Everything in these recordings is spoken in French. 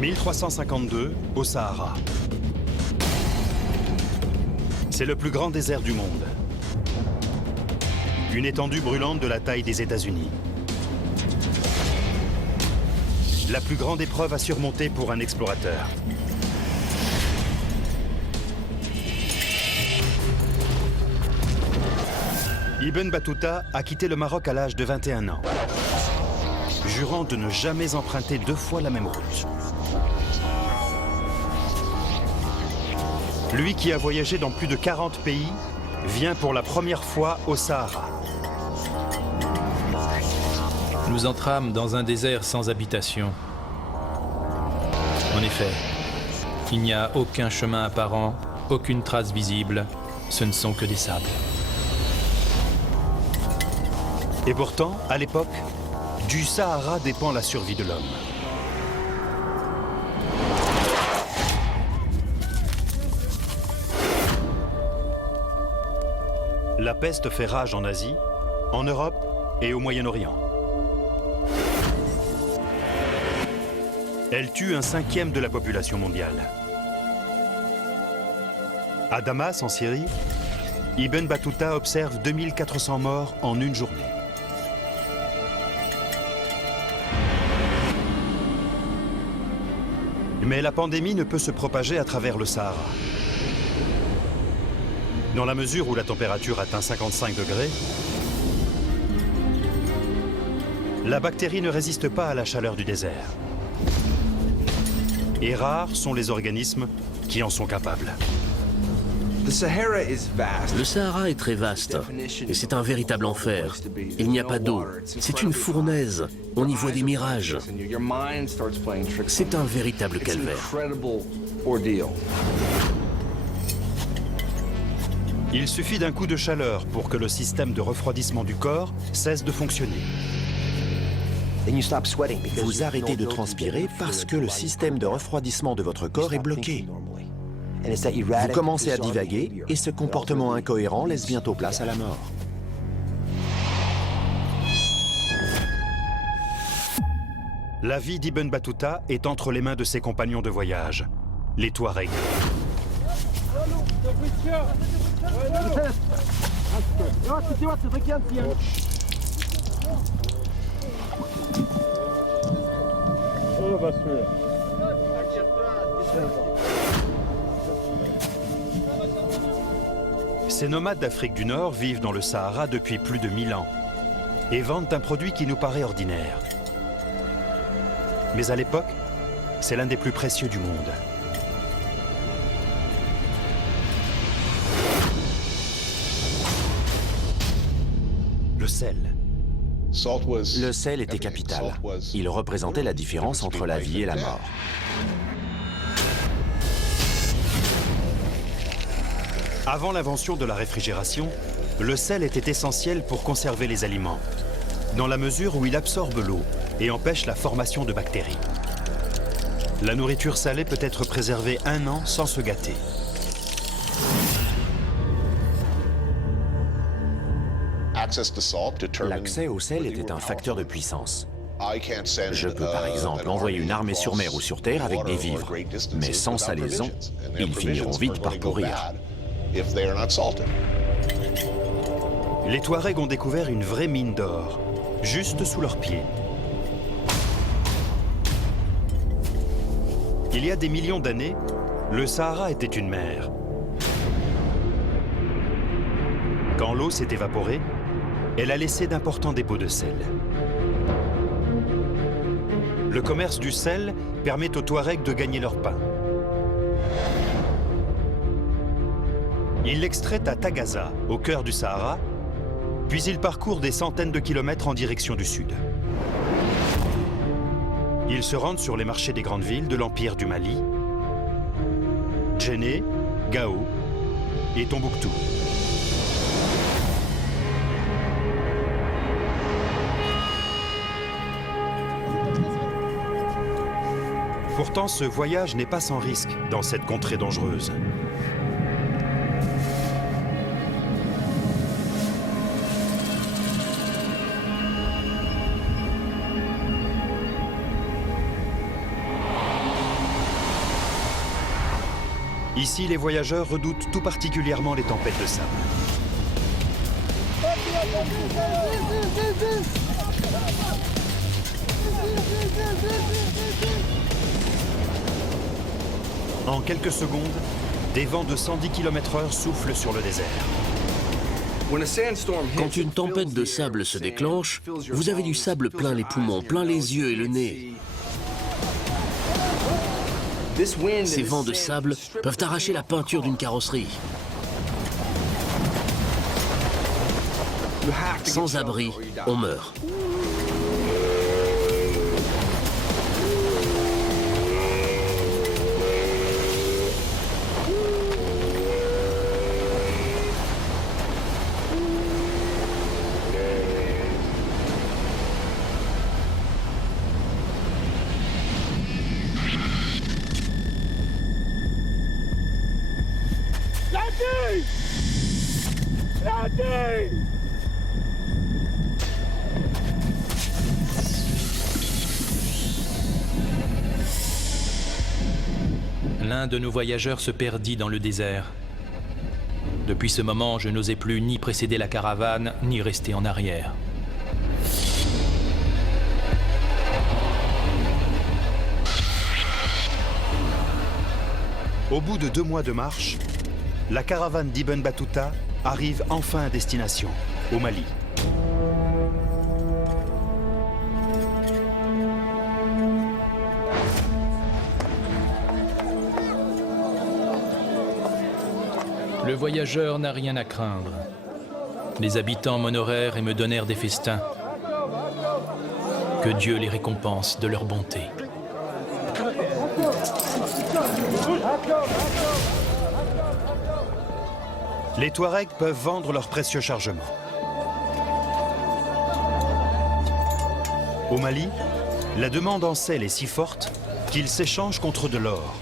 1352, au Sahara. C'est le plus grand désert du monde. Une étendue brûlante de la taille des États-Unis. La plus grande épreuve à surmonter pour un explorateur. Ibn Battuta a quitté le Maroc à l'âge de 21 ans, jurant de ne jamais emprunter 2 fois la même route. Lui qui a voyagé dans plus de 40 pays, vient pour la première fois au Sahara. Nous entrâmes dans un désert sans habitation. En effet, il n'y a aucun chemin apparent, aucune trace visible, ce ne sont que des sables. Et pourtant, à l'époque, du Sahara dépend la survie de l'homme. La peste fait rage en Asie, en Europe et au Moyen-Orient. Elle tue 1/5 de la population mondiale. À Damas, en Syrie, Ibn Battuta observe 2400 morts en une journée. Mais la pandémie ne peut se propager à travers le Sahara. Dans la mesure où la température atteint 55 degrés, la bactérie ne résiste pas à la chaleur du désert. Et rares sont les organismes qui en sont capables. Le Sahara est très vaste et c'est un véritable enfer. Il n'y a pas d'eau, c'est une fournaise, on y voit des mirages. C'est un véritable calvaire. Il suffit d'un coup de chaleur pour que le système de refroidissement du corps cesse de fonctionner. Vous arrêtez de transpirer parce que le système de refroidissement de votre corps est bloqué. Vous commencez à divaguer et ce comportement incohérent laisse bientôt place à la mort. La vie d'Ibn Battuta est entre les mains de ses compagnons de voyage, les Touaregs. Ces nomades d'Afrique du Nord vivent dans le Sahara depuis plus de 1000 ans et vendent un produit qui nous paraît ordinaire. Mais à l'époque, c'est l'un des plus précieux du monde. Le sel. Le sel était capital. Il représentait la différence entre la vie et la mort. Avant l'invention de la réfrigération, le sel était essentiel pour conserver les aliments, dans la mesure où il absorbe l'eau et empêche la formation de bactéries. La nourriture salée peut être préservée 1 an sans se gâter. L'accès au sel était un facteur de puissance. Je peux par exemple envoyer une armée sur mer ou sur terre avec des vivres, mais sans salaison, ils finiront vite par pourrir. Les Touaregs ont découvert une vraie mine d'or, juste sous leurs pieds. Il y a des millions d'années, le Sahara était une mer. Quand l'eau s'est évaporée, elle a laissé d'importants dépôts de sel. Le commerce du sel permet aux Touaregs de gagner leur pain. Ils l'extraient à Tagaza, au cœur du Sahara, puis ils parcourent des centaines de kilomètres en direction du sud. Ils se rendent sur les marchés des grandes villes de l'Empire du Mali, Djenné, Gao et Tombouctou. Pourtant, ce voyage n'est pas sans risque dans cette contrée dangereuse. Ici, les voyageurs redoutent tout particulièrement les tempêtes de sable. En quelques secondes, des vents de 110 km/h soufflent sur le désert. Quand une tempête de sable se déclenche, vous avez du sable plein les poumons, plein les yeux et le nez. Ces vents de sable peuvent arracher la peinture d'une carrosserie. Sans abri, on meurt. L'un de nos voyageurs se perdit dans le désert. Depuis ce moment, je n'osais plus ni précéder la caravane, ni rester en arrière. Au bout de 2 mois de marche, la caravane d'Ibn Battuta arrive enfin à destination, au Mali. Le voyageur n'a rien à craindre. Les habitants m'honorèrent et me donnèrent des festins. Que Dieu les récompense de leur bonté. Les Touaregs peuvent vendre leurs précieux chargements. Au Mali, la demande en sel est si forte qu'ils s'échangent contre de l'or.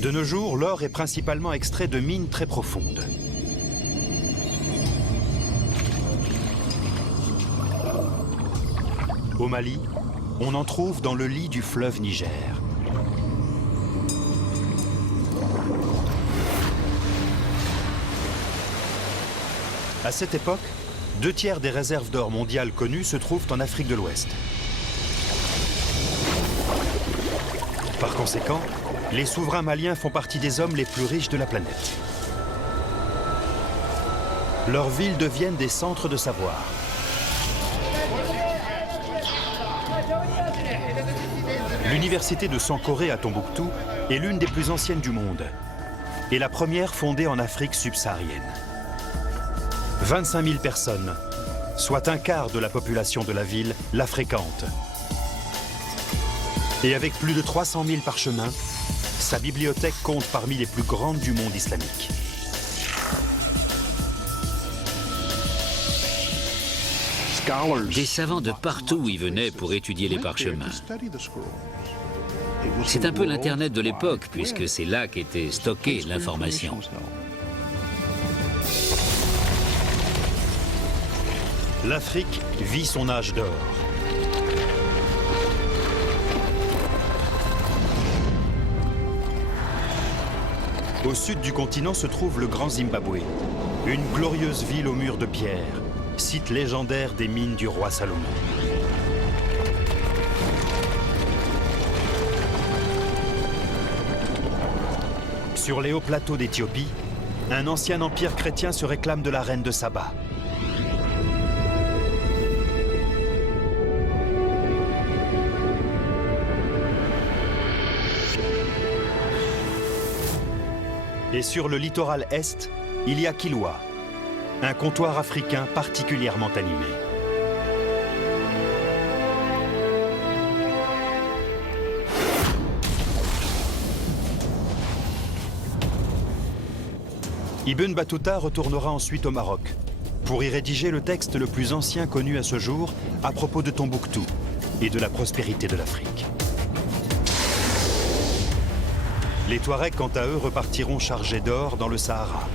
De nos jours, l'or est principalement extrait de mines très profondes. Au Mali, on en trouve dans le lit du fleuve Niger. À cette époque, 2 tiers des réserves d'or mondiales connues se trouvent en Afrique de l'Ouest. Par conséquent, les souverains maliens font partie des hommes les plus riches de la planète. Leurs villes deviennent des centres de savoir. L'université de Sankoré à Tombouctou est l'une des plus anciennes du monde et la première fondée en Afrique subsaharienne. 25 000 personnes, soit un quart de la population de la ville, la fréquentent. Et avec plus de 300 000 parchemins, sa bibliothèque compte parmi les plus grandes du monde islamique. Des savants de partout y venaient pour étudier les parchemins. C'est un peu l'Internet de l'époque, puisque c'est là qu'était stockée l'information. L'Afrique vit son âge d'or. Au sud du continent se trouve le Grand Zimbabwe, une glorieuse ville aux murs de pierre, site légendaire des mines du roi Salomon. Sur les hauts plateaux d'Éthiopie, un ancien empire chrétien se réclame de la reine de Saba. Et sur le littoral est, il y a Kilwa, un comptoir africain particulièrement animé. Ibn Battuta retournera ensuite au Maroc pour y rédiger le texte le plus ancien connu à ce jour à propos de Tombouctou et de la prospérité de l'Afrique. Les Touaregs, quant à eux, repartiront chargés d'or dans le Sahara.